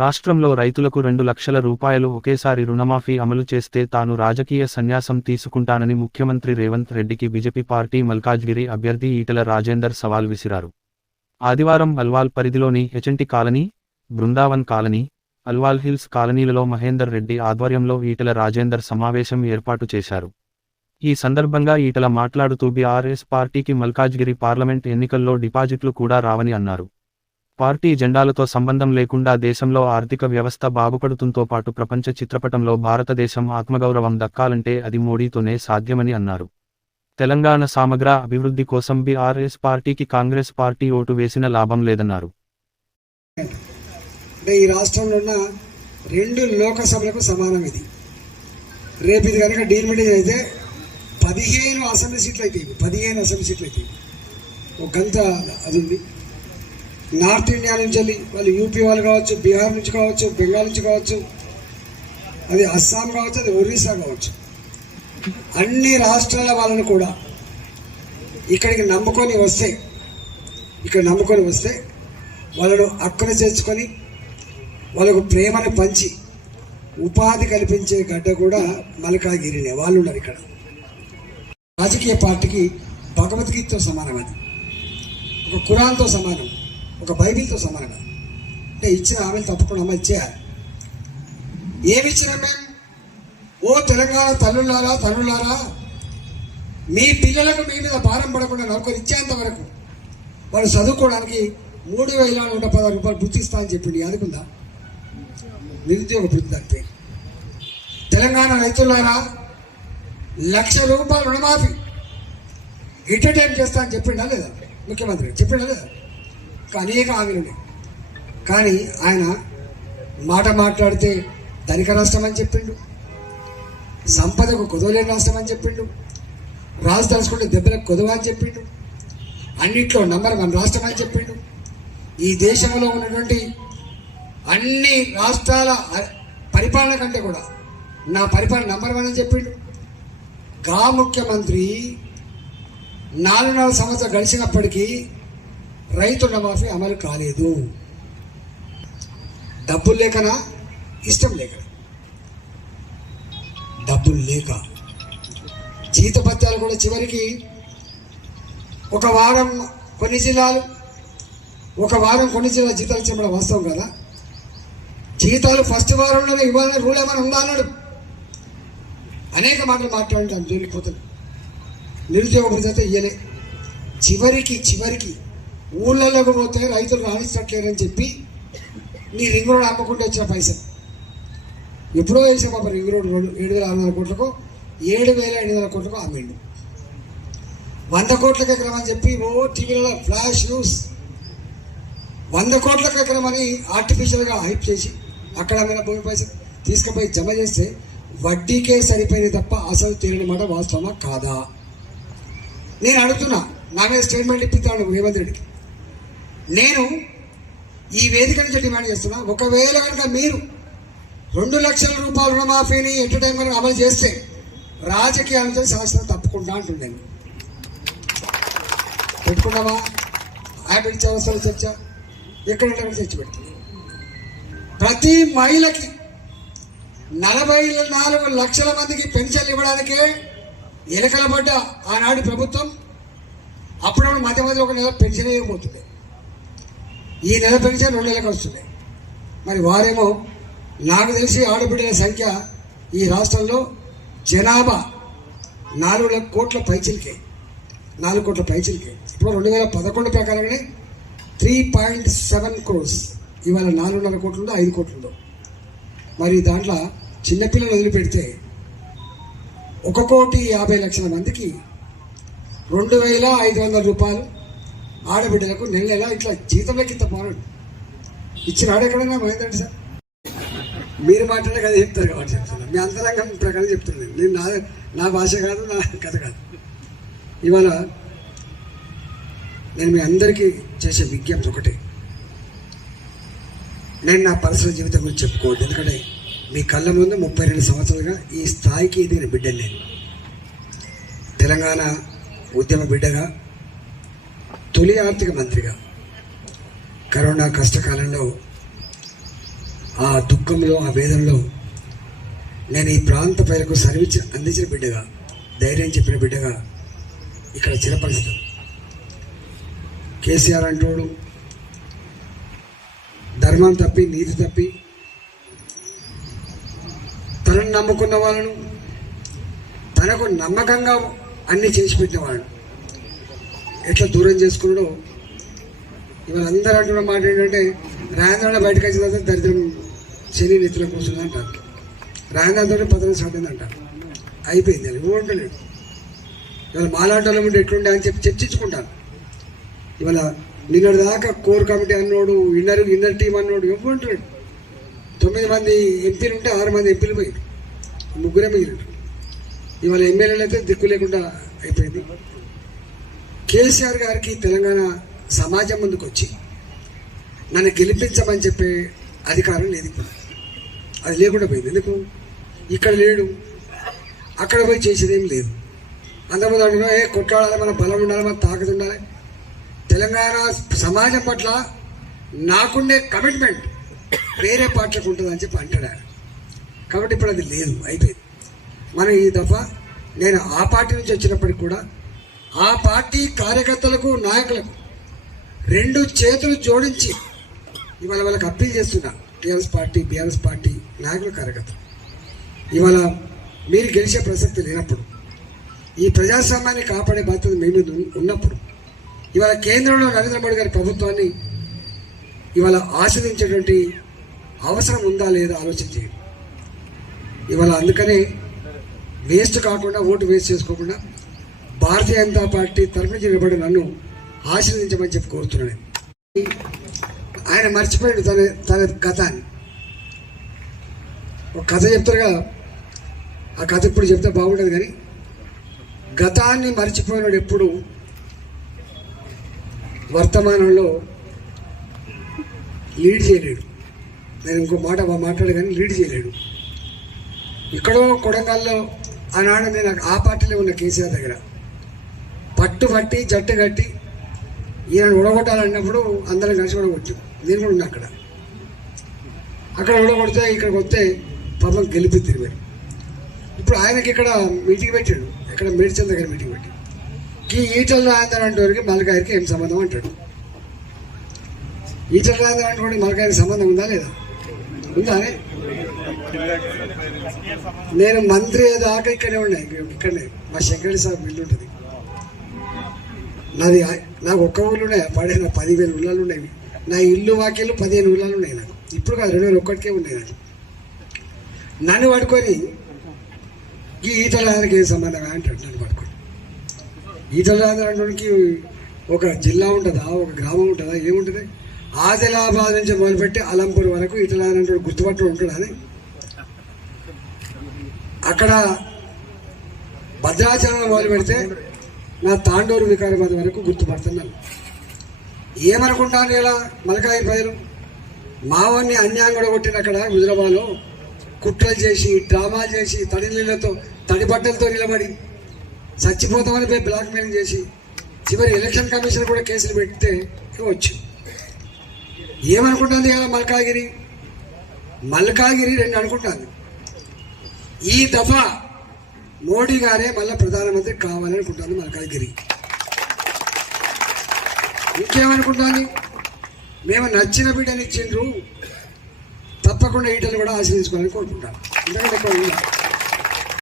రాష్ట్రంలో రైతులకు 2 లక్షల రూపాయలు ఒకేసారి రుణమాఫీ అమలు చేస్తే తాను రాజకీయ సన్యాసం తీసుకుంటానని ముఖ్యమంత్రి రేవంత్ రెడ్డికి బీజేపీ పార్టీ మల్కాజ్గిరి అభ్యర్థి ఈటెల రాజేందర్ సవాల్ విసిరారు. ఆదివారం అల్వాల్ పరిధిలోని HMT colony, Brindavan colony, Alwal hills కాలనీలలో మహేందర్ రెడ్డి ఆధ్వర్యంలో ఈటెల రాజేందర్ సమావేశం ఏర్పాటు చేశారు. ఈ సందర్భంగా ఈటెల మాట్లాడుతూ బీఆర్ఎస్ పార్టీకి మల్కాజ్గిరి పార్లమెంట్ ఎన్నికల్లో డిపాజిట్లు కూడా రావని అన్నారు. పార్టీ జెండాలతో సంబంధం లేకుండా దేశంలో ఆర్థిక వ్యవస్థ బాగుపడుతుంతో పాటు ప్రపంచ చిత్రపటంలో భారతదేశం ఆత్మగౌరవం దక్కాలంటే అది మోడీతోనే సాధ్యమని అన్నారు. తెలంగాణ సమగ్ర అభివృద్ధి కోసం బీఆర్ఎస్ పార్టీకి కాంగ్రెస్ పార్టీ ఓటు వేసిన లాభం లేదన్నారు. ఈ రాష్ట్రంలో ఉన్న 2 లోకసభలకు సమానం ఇది. రేపు ఇది కనుక డీలిమిటేషన్ అయితే 15 అసెంబ్లీ సీట్లు అవుతాయి. 15 అసెంబ్లీ సీట్లు అవుతాయి. ఒక గంట అది ఉంది. నార్త్ ఇండియా నుంచి వెళ్ళి వాళ్ళు యూపీ వాళ్ళు కావచ్చు, బీహార్ నుంచి కావచ్చు, బెంగాల్ నుంచి కావచ్చు, అది అస్సాం కావచ్చు, అది ఒరిస్సా కావచ్చు, అన్ని రాష్ట్రాల వాళ్ళను కూడా ఇక్కడికి నమ్ముకొని వస్తే వాళ్ళను అక్కడ చేర్చుకొని వాళ్ళకు ప్రేమను పంచి ఉపాధి కల్పించే గడ్డ కూడా మల్కాజ్గిరినే. వాళ్ళు ఉన్నారు ఇక్కడ. రాజకీయ పార్టీకి భగవద్గీతతో సమానం, అది ఒక ఖురాన్తో సమానం, ఒక బైబిల్తో సమానం. అంటే ఇచ్చిన ఆమెను తప్పకుండా అమ్మ ఇచ్చేయాలి. ఏమిచ్చినా మేము, ఓ తెలంగాణ తల్లులారా మీ పిల్లలకు మీ మీద భారం పడకుండా నౌకరు ఇచ్చేంత వరకు వాళ్ళు చదువుకోవడానికి 3,116 రూపాయలు గుర్తిస్తా అని చెప్పింది. అనుకుందా? నిరుద్యోగ వృద్ధి అంటే. తెలంగాణ రైతులారా 1,00,000 రూపాయలు రుణమాఫీ ఎంటర్టైన్ చేస్తా అని చెప్పిండా లేదా? ముఖ్యమంత్రి చెప్పిండా లేదా? అనేక హామీలు. కానీ ఆయన మాట మాట్లాడితే ధనిక రాష్ట్రం అని చెప్పిండు, సంపదకు కొదవలేని రాష్ట్రం అని చెప్పిండు, రాజు తలుచుకుంటే దెబ్బలకు కొదవ అని చెప్పిండు, అన్నిట్లో నంబర్ 1 రాష్ట్రం అని చెప్పిండు. ఈ దేశంలో ఉన్నటువంటి అన్ని రాష్ట్రాల పరిపాలన కంటే కూడా నా పరిపాలన నంబర్ 1 అని చెప్పిండు. గా ముఖ్యమంత్రి 4 సంవత్సరాలు గడిచినప్పటికీ రైతు రుణమాఫీ అమలు కాలేదు. డబ్బులు లేకనా? ఇష్టం లేక. డబ్బులు లేక జీతపత్యాలు కూడా చివరికి ఒక వారం కొన్ని జిల్లాలు జీతాలు చెప్పడం వాస్తవం కదా. జీతాలు ఫస్ట్ వారంలోనే ఇవ్వాలని రూల్ ఏమైనా ఉందా అన్నాడు. అనేక మాటలు మాట్లాడుతాను దొరికిపోతాను. నిరుద్యోగ భద్రత ఇయ్యలే. చివరికి ఊళ్ళలోకి పోతే రైతులు రాణించట్లేరని చెప్పి నీ రింగ్ రోడ్ అమ్మకుండా వచ్చిన పైసలు ఎప్పుడో వేసాం బాబా. రింగ్ రోడ్ 7,600 కోట్లకు 7,800 కోట్లకు అమ్మిండు. 100 కోట్లకు ఎకరం అని చెప్పి టీవీలలో ఫ్లాష్ న్యూస్ 100 కోట్లకు ఎకరం అని ఆర్టిఫిషియల్గా హైప్ చేసి అక్కడ అమ్మిన భూమి పైసలు తీసుకుపోయి జమ చేస్తే వడ్డీకే సరిపోయింది తప్ప అసలు తీరని మాట వాస్తవమా కాదా? నేను అడుగుతున్నా. నా మీద స్టేట్మెంట్ ఇప్పిస్తాను రేవంత్ రెడ్డికి. నేను ఈ వేదిక నుంచి డిమాండ్ చేస్తున్నా, ఒకవేళ కనుక మీరు 2 లక్షల రూపాయల రుణమాఫీని ఎంటర్టైన్ కనుక అమలు చేస్తే రాజకీయాల నుంచి శాస్త్రం తప్పుకుంటా అంటుండేది. పెట్టుకున్నామా? హ్యాబిట్ అవసరాలు చర్చ ఎక్కడంటే తెచ్చి పెడుతుంది. ప్రతి మహిళకి 44 లక్షల మందికి పెన్షన్లు ఇవ్వడానికే ఎలకలబడ్డ ఆనాడు ప్రభుత్వం అప్పుడప్పుడు మధ్య ఒక నెల పెన్షన్ ఇవ్వబోతుంది. ఈ నెల పెన్షన్ 2 నెలలకు వస్తుంది. మరి వారేమో నాకు తెలిసి ఆడబిడ్డల సంఖ్య ఈ రాష్ట్రంలో జనాభా 4 కోట్ల పైచిలకే. ఇప్పుడు 2011 ప్రకారంగానే 3.7 crores. ఇవాళ 4.5 కోట్లుందో 5 కోట్లుందో. మరి దాంట్లో చిన్నపిల్లలు వదిలిపెడితే 1,50,00,000 మందికి 2,500 రూపాయలు ఆడబిడ్డలకు నెల ఇట్లా జీతంలోకి ఇంత పోరాడు ఇచ్చిన ఆడెక్కడన్నా మహేందర్ సార్. మీరు మాట్లాడే కదా చెప్తారు కాబట్టి చెప్తున్నా. మీ అంతరంగం ప్రకారం చెప్తున్నాను. నేను నా భాష కాదు, నా కథ కాదు. ఇవాళ నేను మీ అందరికీ చేసే విజ్ఞప్తి ఒకటే. నేను నా పర్సనల్ జీవితం గురించి చెప్పుకోవద్దు. ఎందుకంటే మీ కళ్ళ ముందు 32 సంవత్సరాలుగా ఈ స్థాయికి ఎదిగిన బిడ్డని నేను. తెలంగాణ ఉద్యమ బిడ్డగా, తొలి ఆర్థిక మంత్రిగా, కరోనా కష్టకాలంలో ఆ దుఃఖంలో ఆ వేదనలో నేను ఈ ప్రాంత ప్రజలకు సర్వీస్ అందించిన బిడ్డగా, ధైర్యం చెప్పిన బిడ్డగా ఇక్కడ చిరపరిస్థితి. కేసీఆర్ అంటోడు ధర్మం తప్పి నీతి తప్పి తనను నమ్ముకున్న వాళ్ళను, తనకు నమ్మకంగా అన్ని చేసి పెట్టిన వాళ్ళు ఎట్లా దూరం చేసుకున్నాడో ఇవాళ అందరూ అంటున్న మాట ఏంటంటే రాయంద్రన్న బయటకు వచ్చిన తర్వాత దరిద్రం శని నెత్తిలో కూర్చుంది అంటారు. రాయంద్రంతో పదవి స్టార్ట్ అయింది అంటారు. అయిపోయింది అని ఎవరు ఉండలేడు. ఇవాళ మాలాటోళ్ళ ముందు ఎట్లుండే అని చెప్పి చర్చించుకుంటారు. ఇవాళ నిన్నటి దాకా కోర్ కమిటీ అన్నోడు, ఇన్నర్ టీం అన్నోడు ఎవరు ఉంటలేడు. 9 మంది ఎంపీలు ఉంటే 6 మంది ఎంపీలు పోయారు, 3 మిగిలినారు. ఇవాళ ఎమ్మెల్యేలు అయితే దిక్కు లేకుండా అయిపోయింది. కేసీఆర్ గారికి తెలంగాణ సమాజం ముందుకు వచ్చి నన్ను గెలిపించమని చెప్పే అధికారం లేదు ఇప్పుడు. అది లేకుండా పోయింది. ఎందుకు? ఇక్కడ లేడు, అక్కడ పోయి చేసేదేం లేదు. అంతకుముందు అంటున్నా కొట్లాడాలి, మన బలం ఉండాలి, మన తాకత్ ఉండాలి. తెలంగాణ సమాజం పట్ల నాకుండే కమిట్మెంట్ వేరే పార్టీలకు ఉంటుందని చెప్పి అంటాడు ఆయన. కాబట్టి ఇప్పుడు అది లేదు, అయిపోయింది. మనం ఈ దఫా నేను ఆ పార్టీ నుంచి వచ్చినప్పటికి కూడా ఆ పార్టీ కార్యకర్తలకు, నాయకులకు 2 చేతులు జోడించి ఇవాళ వాళ్ళకి అప్పీల్ చేస్తున్నా. టీఆర్ఎస్ పార్టీ, బీఆర్ఎస్ పార్టీ నాయకులు, కార్యకర్తలు, ఇవాళ మీరు గెలిచే ప్రసక్తి లేనప్పుడు, ఈ ప్రజాస్వామ్యాన్ని కాపాడే బాధ్యత మీ మీద ఉన్నప్పుడు, ఇవాళ కేంద్రంలో నరేంద్ర మోడీ గారి ప్రభుత్వాన్ని ఇవాళ ఆస్వాదించేటువంటి అవసరం ఉందా లేదా ఆలోచించేయండి. ఇవాళ అందుకనే వేస్ట్ కాకుండా, ఓటు వేస్ట్ చేసుకోకుండా భారతీయ జనతా పార్టీ తరఫున నిలబడి నన్ను ఆశీర్వదించమని చెప్పి కోరుతున్నాను. ఆయన మర్చిపోయాడు తన గతాన్ని. ఒక కథ చెప్తారు కదా, ఆ కథ ఇప్పుడు చెప్తే బాగుంటుంది. కానీ గతాన్ని మర్చిపోయినాడు ఎప్పుడు వర్తమానంలో లీడ్ చేయలేడు. నేను ఇంకో మాట మాట్లాడే కానీ లీడ్ చేయలేడు. ఇక్కడో కొడంగల్లో ఆనాడు నేను ఆ పార్టీలో ఉన్న కేసీఆర్ దగ్గర పట్టుబట్టి జట్టు కట్టి ఈయన ఉడగొట్టాలన్నప్పుడు అందరం కలిసి ఉడగొట్టు. నేను కూడా ఉన్నా అక్కడ ఉడగొడితే ఇక్కడికి వస్తే పాపం గెలిపి తిరిగారు. ఇప్పుడు ఆయనకి ఇక్కడ మీటింగ్ పెట్టాడు, ఇక్కడ మేడ్చల్ దగ్గర మీటింగ్ పెట్టి ఈ ఈటల రాజేందర్ అంటే వారికి మల్కాయరికి ఏం సంబంధం అంటాడు. ఈటల రాజేందర్ అంటే వాడికి మల్కాయకి సంబంధం ఉందా లేదా? ఉందా? నేను మంత్రి దాకా ఇక్కడే ఉన్నాయి, ఇక్కడనే మా శంకరెడ్డి సాబ్ ఇల్లు ఉంటుంది. నాకు ఒక్క ఊళ్ళు ఉన్నాయి, పడేసిన 10,000 ఊళ్ళలు ఉన్నాయి. నా ఇల్లు వాకిళ్ళు 15 ఊళ్ళలు ఉన్నాయి నాకు. ఇప్పుడు కాదు, 2001కే ఉన్నాయి నాకు. నన్ను పట్టుకొని ఈ ఈటల రాజేందర్కి ఏం సంబంధం అంటాడు. నన్ను పట్టుకొని ఈటల రాజేందర్ అంటే ఒక జిల్లా ఉంటుందా, ఒక గ్రామం ఉంటుందా, ఏముంటుంది? ఆదిలాబాద్ నుంచి మొదలుపెట్టి అలంపూర్ వరకు ఈటల రాజేందర్ గుర్తుపట్టు ఉంటాడు. అని అక్కడ భద్రాచలంలో మొదలు పెడితే నా తాండూరు వికారాబాద్ వరకు గుర్తుపడుతున్నాను. ఏమనుకుంటాను ఇలా మలకాయి ప్రజలు మావాన్ని అన్యాయం కూడా కొట్టిన అక్కడ హుజరాబాద్లో కుట్రలు చేసి, డ్రామాలు చేసి, తడి నీళ్ళతో, తడి బట్టలతో నిలబడి చచ్చిపోతామని పోయి బ్లాక్ మెయిలింగ్ చేసి చివరి ఎలక్షన్ కమిషన్ కూడా కేసులు పెడితే వచ్చు. ఏమనుకుంటుంది ఇలా మల్కాగిరి 2 అనుకుంటాను. ఈ దఫా మోడీ గారే మళ్ళీ ప్రధానమంత్రి కావాలనుకుంటాను మల్కాగిరి. ఇంకేమనుకుంటాను? మేము నచ్చిన బిడ్డని ఇచ్చిండ్రు, తప్పకుండా ఈటలు కూడా ఆశీర్వదించుకోవాలని కోరుకుంటాను. ఎందుకంటే